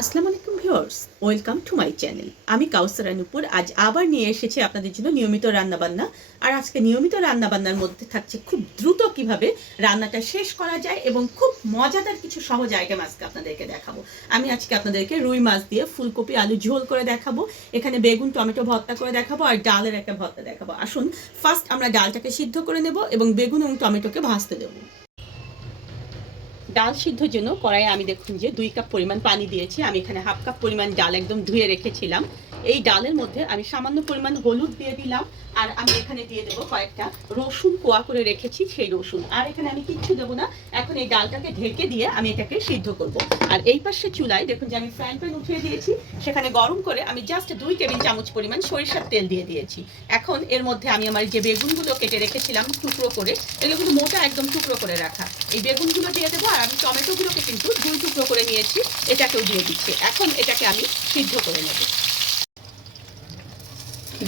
আসসালামু আলাইকুম viewers, welcome to my channel. আমি কাউসারা নুপুর আজ আবার নিয়ে এসেছি আপনাদের জন্য নিয়মিত রান্নাবান্না। আর আজকে নিয়মিত রান্নাবান্নার মধ্যে থাকছে খুব দ্রুত কিভাবে রান্নাটা শেষ করা যায় এবং খুব মজাদার কিছু সহজ আইটেম আজকে আপনাদেরকে দেখাবো। আমি আজকে আপনাদেরকে রুই মাছ দিয়ে ফুলকপি আলু ঝোল করে দেখাবো, এখানে বেগুন টমেটো ভর্তা করে দেখাবো আর ডালের একটা ভর্তা দেখাবো। আসুন ফার্স্ট আমরা ডালটাকে সিদ্ধ করে নেব এবং বেগুন এবং টমেটোকে ভাজতে দেবো। ডাল সিদ্ধর জন্য কড়াইয়ে আমি দেখুন যে 2 কাপ পরিমাণ পানি দিয়েছি। আমি এখানে হাফ কাপ পরিমাণ ডাল একদম ধুয়ে রেখেছিলাম। এই ডালের মধ্যে আমি সামান্য পরিমাণ হলুদ দিয়ে দিলাম আর আমি এখানে দিয়ে দেবো কয়েকটা রসুন কোয়া করে রেখেছি সেই রসুন। আর এখানে আমি কিচ্ছু দেবো না। এখন এই ডালটাকে ঢেকে দিয়ে আমি এটাকে সিদ্ধ করব। আর এই পাশে চুলায় দেখুন যে আমি ফ্রাইং প্যান উঠিয়ে দিয়েছি, সেখানে গরম করে আমি জাস্ট 2 টেবিল চামচ পরিমাণ সরিষার তেল দিয়ে দিয়েছি। এখন এর মধ্যে আমি আমার যে বেগুনগুলো কেটে রেখেছিলাম টুকরো করে, এগুলো কিন্তু মোটা একদম টুকরো করে রাখা, এই বেগুনগুলো দিয়ে দেবো। আর আমি টমেটোগুলোকে কিন্তু 2 টুকরো করে নিয়েছি, এটাকেও দিয়ে দিচ্ছি। এখন এটাকে আমি সিদ্ধ করে নেব।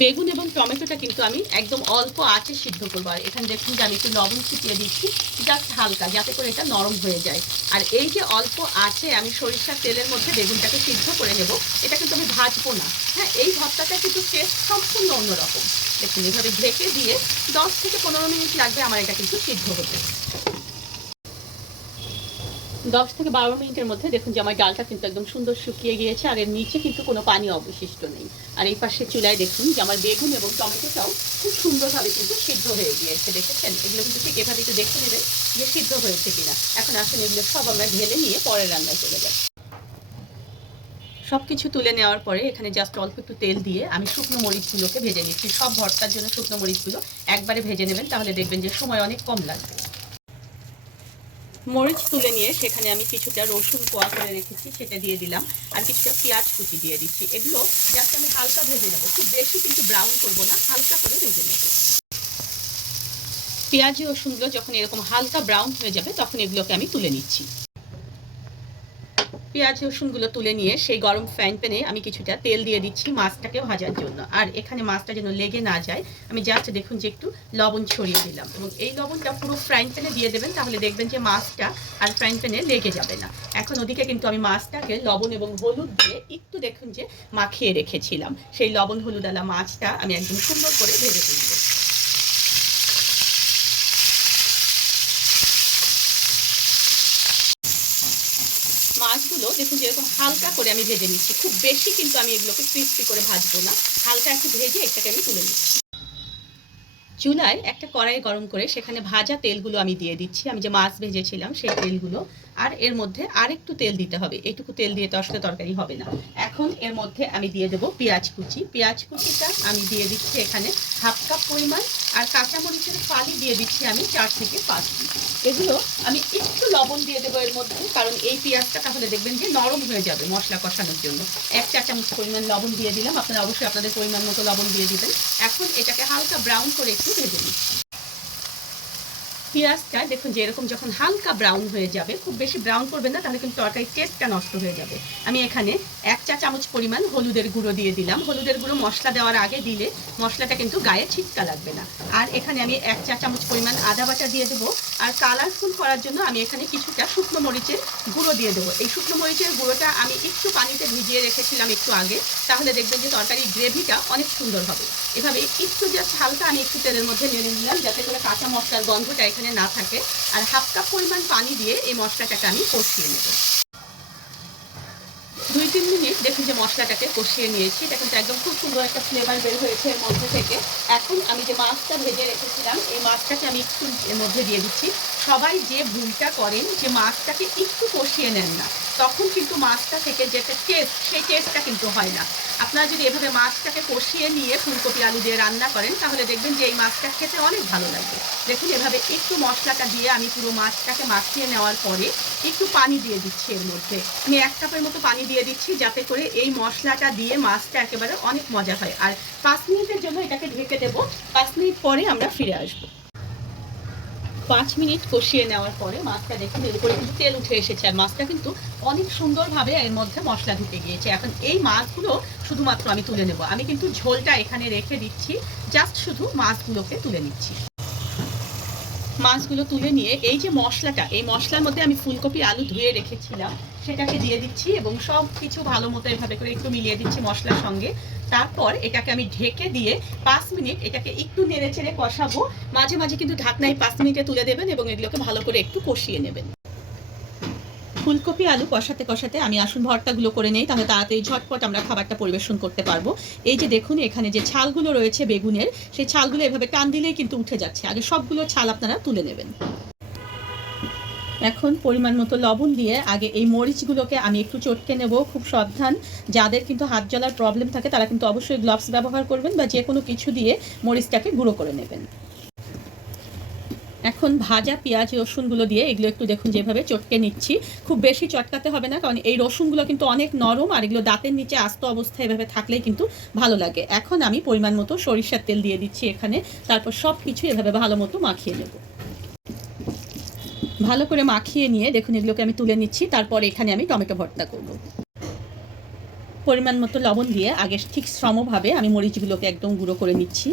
বেগুন এবং টমেটোটা কিন্তু আমি একদম অল্প আঁচে সিদ্ধ করবো। আর এখানে দেখুন যে আমি একটু লবণ ছিটিয়ে দিচ্ছি জাস্ট হালকা, যাতে করে এটা নরম হয়ে যায়। আর এই যে অল্প আঁচে আমি সরিষার তেলের মধ্যে বেগুনটাকে সিদ্ধ করে নেব, এটা কিন্তু আমি ভাজবো না। হ্যাঁ, এই ভর্তাটা কিন্তু টেস্ট সম্পূর্ণ অন্যরকম। দেখুন এইভাবে ঢেকে দিয়ে 10 থেকে 15 মিনিট লাগবে আমার এটা কিন্তু সিদ্ধ হতে। 10 থেকে 12 মিনিটের মধ্যে দেখুন যে আমার ডালটা কিন্তু একদম সুন্দর শুকিয়ে গিয়েছে আর এর নিচে কিন্তু কোনো পানি অবশিষ্ট নেই। আর এই পাশে চুলায় দেখুন যে আমার বেগুন এবং টমেটোটাও খুব সুন্দরভাবে কিন্তু সিদ্ধ হয়ে গিয়েছে। দেখেছেন, এগুলো কিন্তু ঠিক এভাবে একটু দেখে নেবেন যে সিদ্ধ হয়েছে কিনা। এখন আসলে এগুলো সব আমরা ঢেলে নিয়ে পরের রান্নায় চলে যাই। সব কিছু তুলে নেওয়ার পরে এখানে জাস্ট অল্প একটু তেল দিয়ে আমি শুকনো মরিচগুলোকে ভেজে নিচ্ছি। সব ভর্তার জন্য শুকনো মরিচগুলো একবারে ভেজে নেবেন, তাহলে দেখবেন যে সময় অনেক কম লাগবে। মরিচ তুলে নিয়ে সেখানে আমি কিছুটা রসুন কোয়া করে রেখেছি, সেটা দিয়ে দিলাম। আর কিছুটা পেঁয়াজ কুচি দিয়ে দিচ্ছি। এগুলো জাস্ট আমি হালকা ভেজে নেবো, খুব বেশি কিন্তু ব্রাউন করবো না, হালকা করে ভেজে নেব। পেঁয়াজ রসুনগুলো যখন এরকম হালকা ব্রাউন হয়ে যাবে তখন এগুলোকে আমি তুলে নিচ্ছি। পেঁয়াজ রসুনগুলো তুলে নিয়ে সেই গরম ফ্রাইং প্যানে আমি কিছুটা তেল দিয়ে দিচ্ছি মাছটাকে ভাজার জন্য। আর এখানে মাছটা যেন লেগে না যায় আমি জাস্ট দেখুন যে একটু লবণ ছড়িয়ে দিলাম, এবং এই লবণটা পুরো ফ্রাইং প্যানে দিয়ে দেবেন, তাহলে দেখবেন যে মাছটা আর ফ্রাইং প্যানে লেগে যাবে না। এখন ওদিকে কিন্তু আমি মাছটাকে লবণ এবং হলুদ দিয়ে একটু দেখুন যে মাখিয়ে রেখেছিলাম, সেই লবণ হলুদালা মাছটা আমি একদম সুন্দর করে ভেজে তুলব। মাছগুলো দেখুন যেরকম হালকা করে আমি ভেজে নিচ্ছি, খুব বেশি কিন্তু আমি এগুলোকে ক্রিস্পি করে ভাজবো না, হালকা একটু ভেজে এটাকে আমি তুলে নিচ্ছি। চুলায় একটা কড়াই গরম করে সেখানে ভাজা তেলগুলো আমি দিয়ে দিচ্ছি, আমি যে মাছ ভেজেছিলাম সেই তেলগুলো। আর এর মধ্যে আরেকটু তেল দিতে হবে, এইটুকু তেল দিয়ে তো আসলে তরকারি হবে না। এখন এর মধ্যে আমি দিয়ে দেবো পেঁয়াজ কুচি। পেঁয়াজ কুচিটা আমি দিয়ে দিচ্ছি এখানে হাফ কাপ পরিমাণ। আর কাঁচামরিচের ফালি দিয়ে দিচ্ছি আমি 4 থেকে 5 পিস। এগুলো আমি একটু লবণ দিয়ে দেবো এর মধ্যে, কারণ এই পেঁয়াজটা তাহলে দেখবেন যে নরম হয়ে যাবে মশলা কষানোর জন্য। 1 চা চামচ পরিমাণ লবণ দিয়ে দিলাম, আপনারা অবশ্যই আপনাদের পরিমাণ মতো লবণ দিয়ে দিবেন। এখন এটাকে হালকা ব্রাউন করে একটু ভেজে নিচ্ছি। পেঁয়াজটা দেখুন যে এরকম যখন হালকা ব্রাউন হয়ে যাবে, খুব বেশি ব্রাউন করবেন না, তাহলে কিন্তু তরকারির টেস্টটা নষ্ট হয়ে যাবে। আমি এখানে 1 চা চামচ পরিমাণ হলুদের গুঁড়ো দিয়ে দিলাম। হলুদের গুঁড়ো মশলা দেওয়ার আগে দিলে মশলাটা কিন্তু গায়ে ছিটকা লাগবে না। আর এখানে আমি 1 চা চামচ পরিমাণ আদা বাটা দিয়ে দেবো। আর কালারফুল করার জন্য আমি এখানে কিছুটা শুকনো মরিচের গুঁড়ো দিয়ে দেবো। এই শুকনো মরিচের গুঁড়োটা আমি একটু পানিতে ভিজিয়ে রেখেছিলাম একটু আগে, তাহলে দেখবেন যে তরকারির গ্রেভিটা অনেক সুন্দর হবে। এভাবে একটু জাস্ট হালকা আমি একটু তেলের মধ্যে নেড়ে নিলাম, যাতে করে কাঁচা মশলার গন্ধটা এখানে না থাকে। আর হাফ কাপ পরিমাণ পানি দিয়ে এই মশলাটাকে আমি কষিয়ে নেব। 2-3 মিনিট দেখুন যে মশলাটাকে কষিয়ে নিয়েছি, এটা কিন্তু একদম খুব সুন্দর একটা ফ্লেভার বের হয়েছে এর মধ্যে থেকে। এখন আমি যে মাছটা ভেজে রেখেছিলাম এই মাছটাকে আমি একটু এর মধ্যে দিয়ে দিচ্ছি। সবাই যে ভুলটা করেন যে মাছটাকে একটু কষিয়ে নেন না, তখন কিন্তু মাছটা থেকে যেটা টেস্ট সেই টেস্টটা কিন্তু হয় না। আপনারা যদি এভাবে মাছটাকে কষিয়ে নিয়ে ফুলকপি আলু দিয়ে রান্না করেন, তাহলে দেখবেন যে এই মাছটা খেতে অনেক ভালো লাগবে। দেখুন এভাবে একটু মশলাটা দিয়ে আমি পুরো মাছটাকে মাখিয়ে নেওয়ার পরে একটু পানি দিয়ে দিচ্ছি এর মধ্যে। আমি 1 কাপের মতো পানি দিয়ে দিচ্ছি, যাতে করে এই মশলাটা দিয়ে মাছটা একেবারে অনেক মজা হয়। আর 5 মিনিটের জন্য এটাকে ঢেকে দেবো। 5 মিনিট পরে আমরা ফিরে আসবো। 5 মিনিট কষিয়ে নেওয়ার পরে মাছটা দেখুন এর উপরে কিন্তু তেল উঠে এসেছে, আর মাছটা কিন্তু অনেক সুন্দরভাবে এর মধ্যে মশলা ঢুকে গিয়েছে। এখন এই মাছগুলো শুধুমাত্র আমি তুলে নেব, আমি কিন্তু ঝোলটা এখানে রেখে দিচ্ছি, জাস্ট শুধু মাছগুলোকে তুলে নিচ্ছি। মাছগুলো তুলে নিয়ে এই যে মশলাটা, এই মশলার মধ্যে আমি ফুলকপি আলু ধুয়ে রেখেছিলাম সেটাকে দিয়ে দিচ্ছি এবং সব কিছু ভালো মতো এভাবে করে একটু মিলিয়ে দিচ্ছি মশলার সঙ্গে। তারপর এটাকে আমি ঢেকে দিয়ে 5 মিনিট এটাকে একটু নেড়ে চেড়ে কষাবো। মাঝে মাঝে কিন্তু ঢাকনায় 5 মিনিটে তুলে দেবেন এবং এগুলোকে ভালো করে একটু কষিয়ে নেবেন। ফুলকপি আলু কষাতে কষাতে আমি আসুন ভর্তাগুলো করে নেই, তাহলে তাড়াতাড়ি ঝটপট আমরা খাবারটা পরিবেশন করতে পারবো। এই যে দেখুন এখানে যে ছালগুলো রয়েছে বেগুনের, সেই ছালগুলো এভাবে টান দিলেই কিন্তু উঠে যাচ্ছে। আগে সবগুলো ছাল আপনারা তুলে নেবেন। এখন পরিমাণ মতো লবণ দিয়ে আগে এই মরিচগুলোকে আমি একটু চটকে নেব। খুব সাবধান, যাদের কিন্তু হাত জ্বলার প্রবলেম থাকে তারা কিন্তু অবশ্যই গ্লাভস ব্যবহার করবেন বা যে কোনো কিছু দিয়ে মরিচটাকে গুঁড়ো করে নেবেন। এখন ভাজা পেঁয়াজ রসুনগুলো দিয়ে এগুলো একটু দেখুন যেভাবে চটকে নিচ্ছি। খুব বেশি চটকাতে হবে না, কারণ এই রসুনগুলো কিন্তু অনেক নরম আর এগুলো দাঁতের নিচে আস্ত অবস্থায় এভাবে থাকলেই কিন্তু ভালো লাগে। এখন আমি পরিমাণ মতো সরিষার তেল দিয়ে দিচ্ছি এখানে, তারপর সব কিছু এভাবে ভালো মতো মাখিয়ে নেব। ভালো করে মাখিয়ে নিয়ে দেখুন এগুলোকে আমি তুলে নিচ্ছি। তারপর এখানে আমি টমেটো ভর্তা করব। পরিমাণ মতো লবণ দিয়ে আগে ঠিক সমভাবে আমি মরিচগুলোকে একদম গুঁড়ো করে নিচ্ছি।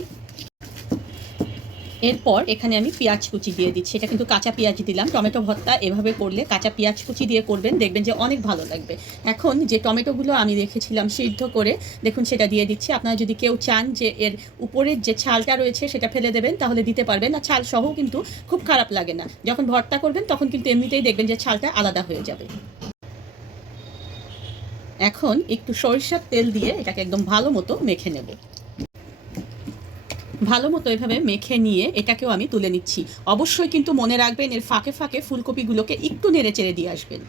এরপর এখানে আমি পেঁয়াজ কুচি দিয়ে দিচ্ছি। এটা কিন্তু কাঁচা পেঁয়াজ দিলাম। টমেটো ভর্তা এভাবে করলে কাঁচা পেঁয়াজ কুচি দিয়ে করবেন, দেখবেন যে অনেক ভালো লাগবে। এখন যে টমেটোগুলো আমি রেখেছিলাম সিদ্ধ করে, দেখুন সেটা দিয়ে দিচ্ছি। আপনারা যদি কেউ চান যে এর উপরের যে ছালটা রয়েছে সেটা ফেলে দেবেন তাহলে দিতে পারবেন, আর ছাল সহ কিন্তু খুব খারাপ লাগে না। যখন ভর্তা করবেন তখন কিন্তু এমনিতেই দেখবেন যে ছালটা আলাদা হয়ে যাবে। এখন একটু সরিষার তেল দিয়ে এটাকে একদম ভালো মতো মেখে নেব। ভালো মতো এভাবে মেখে নিয়ে এটাকেও আমি তুলে নিচ্ছি। অবশ্যই কিন্তু মনে রাখবেন এর ফাঁকে ফাঁকে ফুলকপিগুলোকে একটু নেড়ে চেড়ে দিয়ে আসবেন।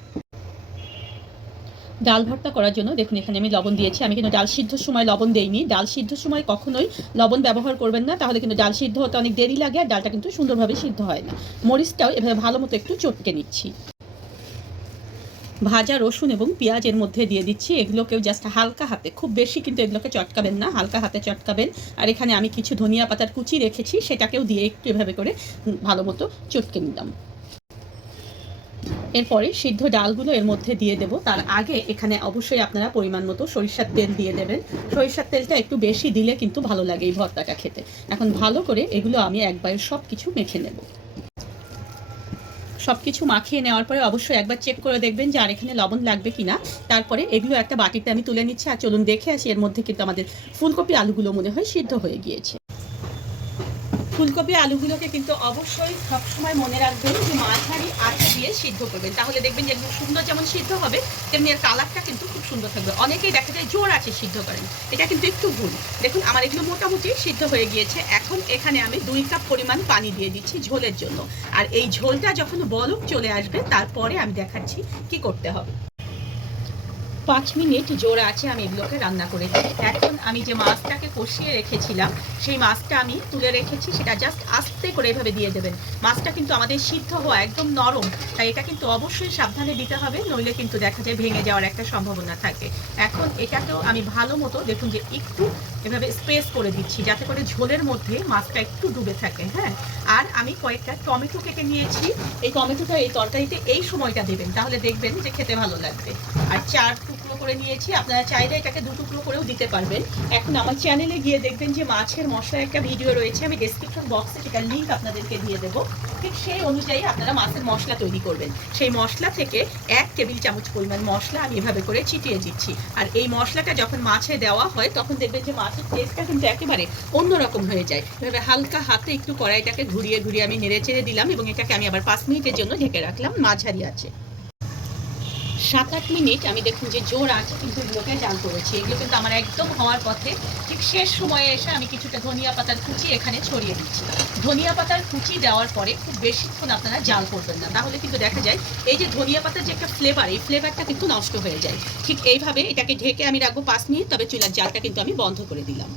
ডাল ভর্তা করার জন্য দেখুন এখানে আমি লবণ দিয়েছি। আমি কিন্তু ডাল সিদ্ধর সময় লবণ দেইনি। ডাল সিদ্ধর সময় কখনোই লবণ ব্যবহার করবেন না, তাহলে কিন্তু ডাল সিদ্ধ হতে অনেক দেরি লাগে আর ডালটা কিন্তু সুন্দরভাবে সিদ্ধ হয় না। মরিচটাও এভাবে ভালো মতো একটু চটকে নিচ্ছি। ভাজা রসুন এবং পেঁয়াজের মধ্যে দিয়ে দিচ্ছি। এগুলোকেও জাস্ট হালকা হাতে, খুব বেশি কিন্তু এগুলোকে চটকাবেন না, হালকা হাতে চটকাবেন। আর এখানে আমি কিছু ধনিয়া পাতার কুচি রেখেছি, সেটাকেও দিয়ে একটু এভাবে করে ভালো মতো চটকে নিলাম। এরপরে সিদ্ধ ডালগুলো এর মধ্যে দিয়ে দেব। তার আগে এখানে অবশ্যই আপনারা পরিমাণ মতো সরিষার তেল দিয়ে দেবেন। সরিষার তেলটা একটু বেশি দিলে কিন্তু ভালো লাগে এই ভর্তাটা খেতে। এখন ভালো করে এগুলো আমি একবারে সব কিছু মেখে নেব। সব কিছু মাখিয়ে নেওয়ার পরে অবশ্যই একবার চেক করে দেখবেন যে আর এখানে লবণ লাগবে কিনা। তারপরে এগুলো একটা বাটিতে আমি তুলে নিচ্ছি। আর চলুন দেখে আসি এর মধ্যে কিন্তু আমাদের ফুলকপি আলুগুলো মনে হয় সিদ্ধ হয়ে গিয়েছে। ফুলকপি আলুগুলোকে কিন্তু অবশ্যই সবসময় মনে রাখবেন যে মাঝারি আঁচে দিয়ে সিদ্ধ করবেন, তাহলে দেখবেন যে একদম সুন্দর যেমন সিদ্ধ হবে তেমনি এর কালারটা কিন্তু খুব সুন্দর থাকবে। অনেকেই দেখা যায় জোর আঁচে সিদ্ধ করেন, এটা কিন্তু একটু ভুল। দেখুন আমার এগুলো মোটামুটি সিদ্ধ হয়ে গিয়েছে। এখন এখানে আমি 2 কাপ পরিমাণ পানি দিয়ে দিচ্ছি ঝোলের জন্য। আর এই ঝোলটা যখন বলক চলে আসবে তারপরে আমি দেখাচ্ছি কি করতে হবে। 5 মিনিট জোর আছে আমি এগুলোকে রান্না করেছি। এখন আমি যে মাছটাকে কষিয়ে রেখেছিলাম সেই মাছটা আমি তুলে রেখেছি, সেটা জাস্ট আস্তে করে এভাবে দিয়ে দেবেন। মাছটা কিন্তু আমাদের সিদ্ধ হওয়া একদম নরম, তাই এটা কিন্তু অবশ্যই সাবধানে দিতে হবে, নইলে কিন্তু দেখা যায় ভেঙে যাওয়ার একটা সম্ভাবনা থাকে। এখন এটাকেও আমি ভালো মতো দেখুন যে একটু এভাবে স্প্রেস করে দিচ্ছি যাতে করে ঝোলের মধ্যে মাছটা একটু ডুবে থাকে। হ্যাঁ, আর আমি কয়েকটা টমেটো কেটে নিয়েছি। এই টমেটোটা এই তরকারিতে এই সময়টা দেবেন, তাহলে দেখবেন যে খেতে ভালো লাগবে। আর 4 টুকরো করে নিয়েছি, আপনারা চাইলে এটাকে 2 টুকরো করেও দিতে পারবেন। এখন আমার চ্যানেলে গিয়ে দেখবেন যে মাছের মশলার একটা ভিডিও রয়েছে, আমি ডেসক্রিপশন বক্সে সেটার লিঙ্ক আপনাদেরকে দিয়ে দেবো। ঠিক সেই অনুযায়ী আপনারা মাছের মশলা তৈরি করবেন। সেই মশলা থেকে 1 টেবিল চামচ পরিমাণ মশলা আমি এভাবে করে ছিটিয়ে দিচ্ছি। আর এই মশলাটা যখন মাছে দেওয়া হয় তখন দেখবেন যে মাছের টেস্টটা কিন্তু একেবারে অন্যরকম হয়ে যায়। এভাবে হালকা হাতে একটু কড়াইটাকে ঘুরিয়ে ঘুরিয়ে আমি নেড়ে চেড়ে দিলাম এবং এটাকে আমি আবার 5 মিনিটের জন্য ঢেকে রাখলাম মাঝারি আছে। 7-8 মিনিট আমি দেখুন যে জোর আছে কিন্তু এগুলোকে জাল করেছি। এগুলো কিন্তু আমার একদম হওয়ার পথে। ঠিক শেষ সময়ে এসে আমি কিছুটা ধনিয়া পাতার কুচি এখানে ছড়িয়ে দিচ্ছি। ধনিয়া পাতার কুচি দেওয়ার পরে খুব বেশিক্ষণ আপনারা জাল করবেন না, তাহলে কিন্তু দেখা যায় এই যে ধনিয়া পাতার যে একটা ফ্লেভার, এই ফ্লেভারটা কিন্তু নষ্ট হয়ে যায়। ঠিক এইভাবে এটাকে ঢেকে আমি রাখবো 5 মিনিট, তবে চুলার জালটা কিন্তু আমি বন্ধ করে দিলাম।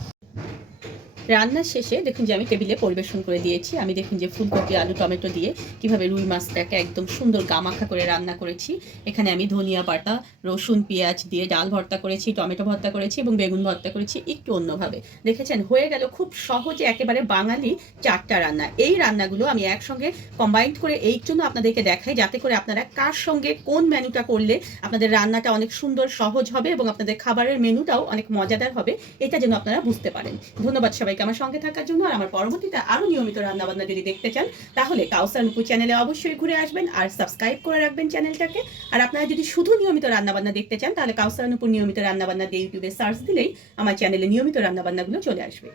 রান্নার শেষে দেখুন যে আমি টেবিলে পরিবেশন করে দিয়েছি। আমি দেখুন যে ফুলকপি আলু টমেটো দিয়ে কিভাবে রুই মাছটাকে একদম সুন্দর গামাখা করে রান্না করেছি। এখানে আমি ধনিয়া পাতা রসুন পেঁয়াজ দিয়ে ডাল ভর্তা করেছি, টমেটো ভর্তা করেছি এবং বেগুন ভর্তা করেছি একটু অন্যভাবে। দেখেছেন হয়ে গেল খুব সহজে একেবারে বাঙালি 4টা রান্না। এই রান্নাগুলো আমি একসঙ্গে কম্বাইন্ড করে এই জন্য আপনাদেরকে দেখাই, যাতে করে আপনারা কার সঙ্গে কোন মেনুটা করলে আপনাদের রান্নাটা অনেক সুন্দর সহজ হবে এবং আপনাদের খাবারের মেনুটাও অনেক মজাদার হবে, এটা যেন আপনারা বুঝতে পারেন। ধন্যবাদ সবাই। সবাইকে আমার সঙ্গে থাকার জন্য। আর আমার পরবর্তীতে আরও নিয়মিত রান্নাবান্না যদি দেখতে চান তাহলে কাউসার নুপুর চ্যানেলে অবশ্যই ঘুরে আসবেন আর সাবস্ক্রাইব করে রাখবেন চ্যানেলটাকে। আর আপনারা যদি শুধু নিয়মিত রান্নাবান্না দেখতে চান তাহলে কাউসার নুপুর নিয়মিত রান্নাবান্না দিয়ে ইউটিউবে সার্চ দিলেই আমার চ্যানেলে নিয়মিত রান্নাবান্নাগুলো চলে আসবে।